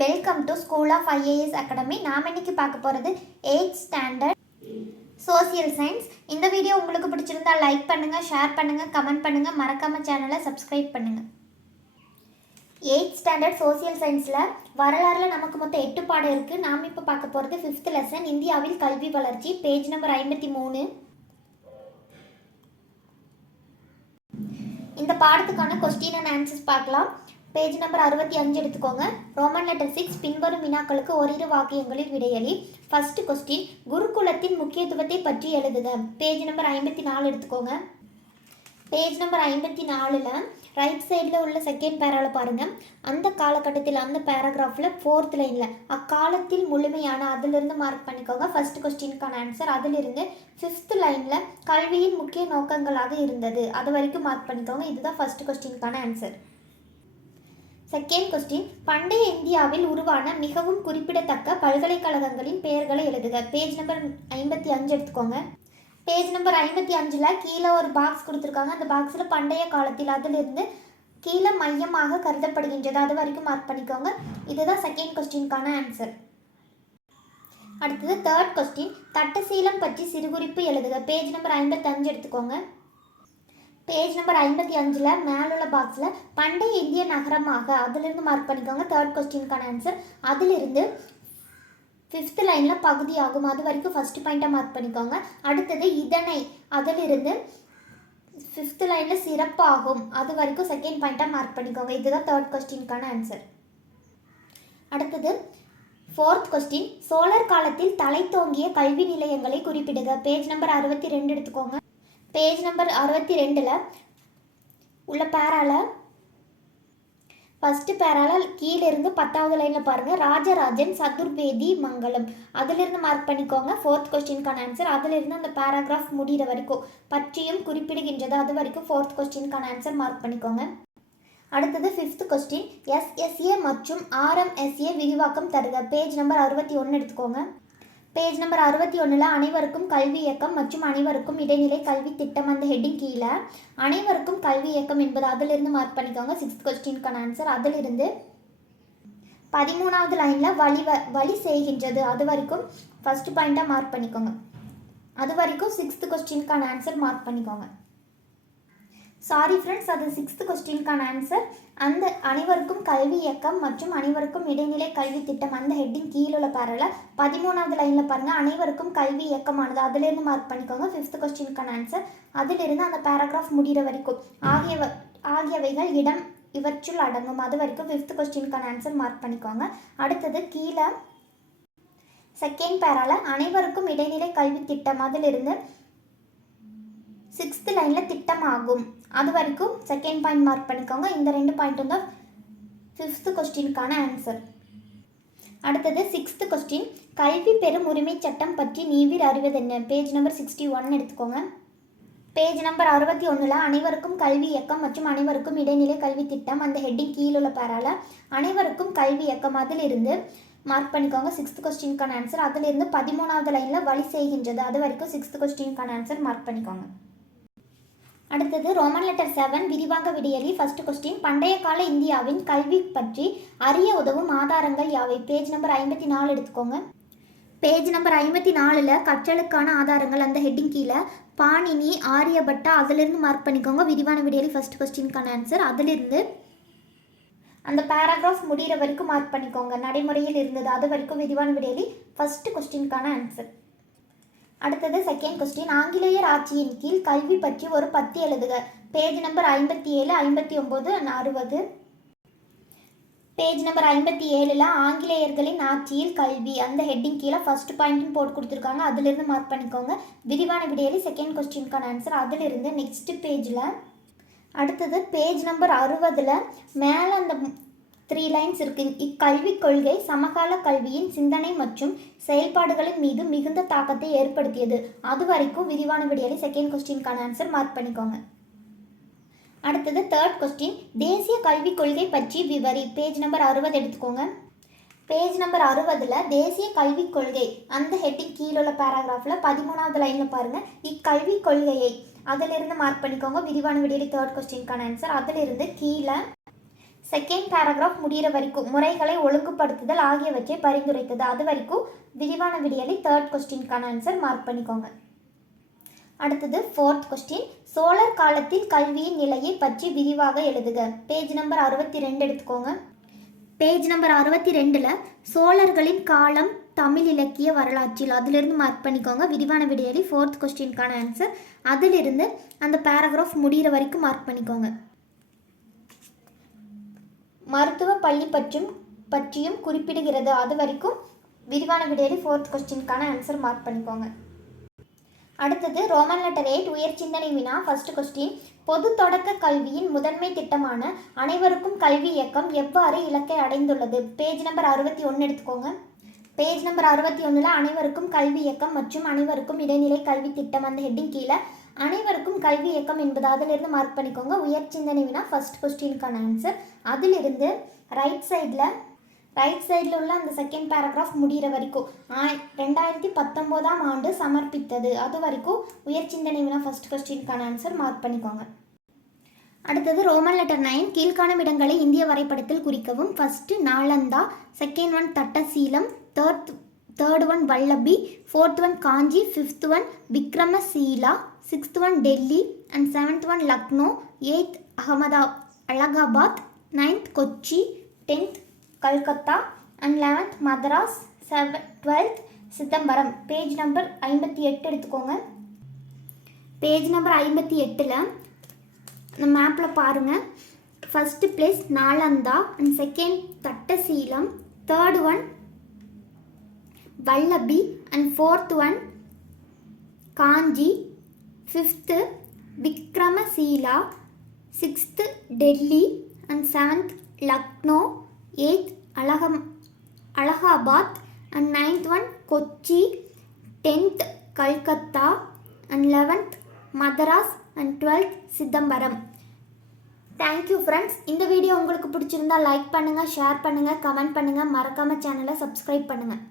Welcome to school of IAS academy. நாம் இன்னைக்கு பார்க்க போகிறது 8th ஸ்டாண்டர்ட் சோசியல் சயின்ஸ். இந்த வீடியோ உங்களுக்கு பிடிச்சிருந்தா லைக் பண்ணுங்கள், ஷேர் பண்ணுங்கள், கமெண்ட் பண்ணுங்கள், மறக்காம சேனலை சப்ஸ்கிரைப் பண்ணுங்கள். 8th ஸ்டாண்டர்ட் சோசியல் சயின்ஸில் வரலாறுல நமக்கு மொத்தம் 8 பாடம் இருக்குது. நாம் இப்போ பார்க்க போகிறது 5th லெசன், இந்தியாவில் கல்வி வளர்ச்சி, பேஜ் நம்பர் 53. இந்த பாடத்துக்கான கொஸ்டின் அண்ட் ஆன்சர்ஸ் பார்க்கலாம். பேஜ் நம்பர் 65 எடுத்துக்கோங்க. ரோமன் லெட்டர் 6, பின்வரும் வினாக்களுக்கு ஓரிரு வாக்கியங்களில் விடையளி. ஃபர்ஸ்ட் கொஸ்டின், குருகுலத்தின் முக்கியத்துவத்தை பற்றி எழுதுக. பேஜ் நம்பர் 54 எடுத்துக்கோங்க. பேஜ் நம்பர் 54ல் ரைட் சைடில் உள்ள செகண்ட் பேராவில் பாருங்கள். அந்த காலகட்டத்தில், அந்த பேராகிராஃபில் 4th லைனில் அக்காலத்தில் முழுமையான, அதிலிருந்து மார்க் பண்ணிக்கோங்க. ஃபர்ஸ்ட் கொஸ்டினுக்கான ஆன்சர். அதிலிருந்து 5th லைனில் கல்வியின் முக்கிய நோக்கங்களாக இருந்தது, அது வரைக்கும் மார்க் பண்ணிக்கோங்க. இதுதான் ஃபர்ஸ்ட் கொஸ்டினுக்கான ஆன்சர். செகண்ட் கொஸ்டின், பண்டைய இந்தியாவில் உருவான மிகவும் குறிப்பிடத்தக்க பல்கலைக்கழகங்களின் பெயர்களை எழுதுக. பேஜ் நம்பர் 55 எடுத்துக்கோங்க. பேஜ் நம்பர் 55ல் கீழே ஒரு பாக்ஸ் கொடுத்துருக்காங்க. அந்த பாக்ஸில் பண்டைய காலத்தில், அதிலிருந்து கீழே மையமாக கருதப்படுகின்றது, அது வரைக்கும் மார்க் பண்ணிக்கோங்க. இதுதான் செகண்ட் கொஸ்டினுக்கான ஆன்சர். அடுத்தது தேர்ட் கொஸ்டின், தட்டசீலம் பற்றி சிறுகுறிப்பு எழுதுக. பேஜ் நம்பர் 55 எடுத்துக்கோங்க. பேஜ் நம்பர் 55ல் மேலுள்ள பாக்ஸில் பண்டைய இந்திய நகரமாக, அதிலிருந்து மார்க் பண்ணிக்கோங்க. தேர்ட் கொஸ்டினுக்கான ஆன்சர். அதிலிருந்து 5th லைனில் பகுதியாகும், அது வரைக்கும் ஃபஸ்ட்டு பாயிண்ட்டாக மார்க் பண்ணிக்கோங்க. அடுத்தது இதனை, அதிலிருந்து 5th லைனில் சிறப்பாகும், அது வரைக்கும் செகண்ட் பாயிண்ட்டாக மார்க் பண்ணிக்கோங்க. இதுதான் தேர்ட் கொஸ்டினுக்கான ஆன்சர். அடுத்தது 4th கொஸ்டின், சோழர் காலத்தில் தலை தோங்கிய கல்வி நிலையங்களை குறிப்பிடுக. பேஜ் நம்பர் 62 எடுத்துக்கோங்க. பேஜ் நம்பர் 62ல் உள்ள பேரால ஃபஸ்ட்டு பேரால கீழிருந்து 10வது லைனில் பாருங்கள், ராஜராஜன் சதுர்வேதி மங்கலம், அதிலிருந்து மார்க் பண்ணிக்கோங்க. 4th கொஸ்டினுக்கான answer. அதிலிருந்து அந்த பேராகிராஃப் முடிகிற வரைக்கும் பற்றியும் குறிப்பிடுகின்றது, அது வரைக்கும் 4th கொஸ்டினுக்கான ஆன்சர் மார்க் பண்ணிக்கோங்க. அடுத்தது 5th கொஸ்டின், எஸ்எஸ்ஏ மற்றும் ஆர்எம்எஸ்ஏ விரிவாக்கம் தருக. பேஜ் நம்பர் 61 எடுத்துக்கோங்க. பேஜ் நம்பர் 61ல் அனைவருக்கும் கல்வி இயக்கம் மற்றும் அனைவருக்கும் இடைநிலை கல்வி திட்டம், அந்த ஹெட்டிங் கீழே அனைவருக்கும் கல்வி இயக்கம் என்பது, அதிலிருந்து மார்க் பண்ணிக்கோங்க. 6th கொஸ்டினுக்கான answer. அதிலிருந்து 13வது லைனில் வழி செய்கின்றது, அது வரைக்கும் ஃபஸ்ட்டு பாயிண்ட்டாக மார்க் பண்ணிக்கோங்க. அது வரைக்கும் 6th கொஸ்டினுக்கான ஆன்சர் மார்க் பண்ணிக்கோங்க. சாரி ஃப்ரெண்ட்ஸ், அது 6th கொஸ்டினுக்கான ஆன்சர். அந்த அனைவருக்கும் கல்வி இயக்கம் மற்றும் அனைவருக்கும் இடைநிலை கல்வி திட்டம், அந்த ஹெட்டிங் கீழுள்ள பேரால 13வது லைனில் பாருங்கள், அனைவருக்கும் கல்வி இயக்கமானது, அதிலிருந்து மார்க் பண்ணிக்கோங்க. 5th கொஸ்டினுக்கான answer. அதிலிருந்து அந்த பேராகிராஃப் முடிகிற வரைக்கும் ஆகியவைகள் இடம் இவற்றுள் அடங்கும், அது வரைக்கும் 5th கொஸ்டினுக்கான ஆன்சர் மார்க் பண்ணிக்கோங்க. அடுத்தது கீழே செகண்ட் பேரால அனைவருக்கும் இடைநிலை கல்வி திட்டம், அதிலிருந்து 6th லைனில் திட்டமாகும், அது வரைக்கும் செகண்ட் பாயிண்ட் மார்க் பண்ணிக்கோங்க. இந்த 2 பாயிண்ட்டும் தான் 5th கொஸ்டினுக்கான ஆன்சர். அடுத்தது 6th கொஸ்டின், கல்வி பெறும் உரிமை சட்டம் பற்றி நீவிர் அறிவதென்ன. பேஜ் நம்பர் 61 எடுத்துக்கோங்க. பேஜ் நம்பர் 61ல் அனைவருக்கும் கல்வி இயக்கம் மற்றும் அனைவருக்கும் இடைநிலை கல்வி திட்டம், அந்த ஹெட்டிங் கீழுள்ள பேரால அனைவருக்கும் கல்வி இயக்கம், அதிலிருந்து மார்க் பண்ணிக்கோங்க. 6th கொஸ்டினுக்கான answer. அதிலிருந்து 13வது லைனில் வழி செய்கின்றது, அது வரைக்கும் 6th கொஸ்டினுக்கான ஆன்சர் மார்க் பண்ணிக்கோங்க. அடுத்தது ரோமன் லெட்டர் 7, விரிவாக விடையளி. ஃபர்ஸ்ட் கொஸ்டின், பண்டைய கால இந்தியாவின் கல்வி பற்றி அறிய உதவும் ஆதாரங்கள் யாவை. பேஜ் நம்பர் 54 எடுத்துக்கோங்க. பேஜ் நம்பர் 54ல் கற்றலுக்கான ஆதாரங்கள், அந்த ஹெட்டிங் கீழே பாணினி, ஆரியபட்டா, அதிலிருந்து மார்க் பண்ணிக்கோங்க. விரிவான விடையளி ஃபர்ஸ்ட் கொஸ்டினுக்கான ஆன்சர். அதிலிருந்து அந்த பேராகிராஃப் முடிகிற வரைக்கும் மார்க் பண்ணிக்கோங்க. நடைமுறையில் இருந்தது, அது வரைக்கும் விரிவான விடையளி ஃபர்ஸ்ட் கொஸ்டினுக்கான ஆன்சர். அடுத்தது செகண்ட் கொஸ்டின், ஆங்கிலேயர் ஆட்சியின் கீழ் கல்வி பற்றி ஒரு பத்தி எழுதுக. Page number 57, 59, 60. பேஜ் நம்பர் 57ல் ஆங்கிலேயர்களின் ஆட்சியில் கல்வி, அந்த ஹெட்டிங் கீழே ஃபர்ஸ்ட் பாயிண்ட்னு போட்டு கொடுத்துருக்காங்க, அதிலிருந்து மார்க் பண்ணிக்கோங்க. விரிவான விடையளி செகண்ட் கொஸ்டினுக்கான ஆன்சர். அதிலிருந்து நெக்ஸ்ட் பேஜில் அடுத்தது பேஜ் நம்பர் 60ல் மேலே அந்த 3 லைன்ஸ் இருக்கு. இக்கல்விக் கொள்கை சமகால கல்வியின் சிந்தனை மற்றும் செயல்பாடுகளின் மீது மிகுந்த தாக்கத்தை ஏற்படுத்தியது, அது வரைக்கும் விரிவான விடையளி செகண்ட் கொஸ்டினுக்கான ஆன்சர் மார்க் பண்ணிக்கோங்க. அடுத்தது தேர்ட் கொஸ்டின், தேசிய கல்விக் கொள்கை பற்றி விவரி. பேஜ் நம்பர் 60 எடுத்துக்கோங்க. பேஜ் நம்பர் 60ல் தேசிய கல்விக் கொள்கை, அந்த ஹெட்டிங் கீழுள்ள பேராகிராஃபில் 13வது லைனில் பாருங்கள், இக்கல்விக் கொள்கையை, அதிலிருந்து மார்க் பண்ணிக்கோங்க. விரிவான விடையளி தேர்ட் கொஸ்டினுக்கான ஆன்சர். அதிலிருந்து கீழே செகண்ட் பேராகிராஃப் முடிகிற வரைக்கும் முறைகளை ஒழுங்குபடுத்துதல் ஆகியவற்றை பரிந்துரைத்தது. அது வரைக்கும் விரிவான விடியலை தேர்ட் கொஸ்டினுக்கான ஆன்சர் மார்க் பண்ணிக்கோங்க. அடுத்தது ஃபோர்த் கொஸ்டின், சோழர் காலத்தில் கல்வியின் நிலையை பற்றி விரிவாக எழுதுக. பேஜ் நம்பர் 62 எடுத்துக்கோங்க. பேஜ் நம்பர் 62ல் சோழர்களின் காலம் தமிழ் இலக்கிய வரலாற்றில் அதிலிருந்து மார்க் பண்ணிக்கோங்க. விரிவான விடையலி ஃபோர்த் கொஸ்டினுக்கான ஆன்சர். அதிலிருந்து அந்த பேராகிராஃப் முடிகிற வரைக்கும் மார்க் பண்ணிக்கோங்க. மருத்துவ பள்ளி பற்றியும் குறிப்பிடுகிறது. அது வரைக்கும் விரிவான விடையலி ஃபோர்த் கொஸ்டினுக்கான ஆன்சர் மார்க் பண்ணிக்கோங்க. அடுத்தது ரோமன் லெட்டர் 8 உயர் சிந்தனை வினா. ஃபர்ஸ்ட் கொஸ்டின், பொது தொடக்க கல்வியின் முதன்மை திட்டமான அனைவருக்கும் கல்வி இயக்கம் எவ்வாறு இலக்கை அடைந்துள்ளது. பேஜ் நம்பர் 61 எடுத்துக்கோங்க. பேஜ் நம்பர் 61ல் அனைவருக்கும் கல்வி இயக்கம் மற்றும் அனைவருக்கும் இடைநிலை கல்வி திட்டம் அந்த ஹெட்டிங் கீழே அனைவருக்கும் கல்வி இயக்கம் என்பது அதிலிருந்து மார்க் பண்ணிக்கோங்க. உயர் சிந்தனை வினா ஃபர்ஸ்ட் கொஸ்டினுக்கான ஆன்சர். அதிலிருந்து ரைட் சைடில் உள்ள அந்த செகண்ட் பேராகிராஃப் முடிகிற வரைக்கும் 2019ஆம் ஆண்டு சமர்ப்பித்தது அது வரைக்கும் உயர் சிந்தனை வினா ஃபர்ஸ்ட் கொஸ்டினுக்கான ஆன்சர் மார்க் பண்ணிக்கோங்க. அடுத்தது ரோமன் லெட்டர் 9 கீழ்காணும் இடங்களை இந்திய வரைபடத்தில் குறிக்கவும். First Nalanda, second one Takshashila, third one Vallabhi, fourth one Kanchi, fifth one Vikramashila, sixth one Delhi and seventh one Lucknow, eighth Allahabad, 9th Kochi, 10th Calcutta and 11th Madras, 12th Chidambaram. Page number 58 எடுத்துக்கோங்க. பேஜ் நம்பர் 58ல் இந்த மேப்பில் பாருங்கள். First place Nalanda and second Takshashila, third one Vallabhi and fourth one Kanchi, fifth Vikramashila, sixth Delhi and 7th Lucknow, 8th Allahabad and 9th one Kochi, 10th Calcutta and 11th Madras and 12th Chidambaram. Thank you friends. இந்த video உங்களுக்கு பிடிச்சிருந்தா like பண்ணுங்கள், share பண்ணுங்கள், கமெண்ட் பண்ணுங்கள், மறக்காமல் சேனலை சப்ஸ்கிரைப் பண்ணுங்கள்.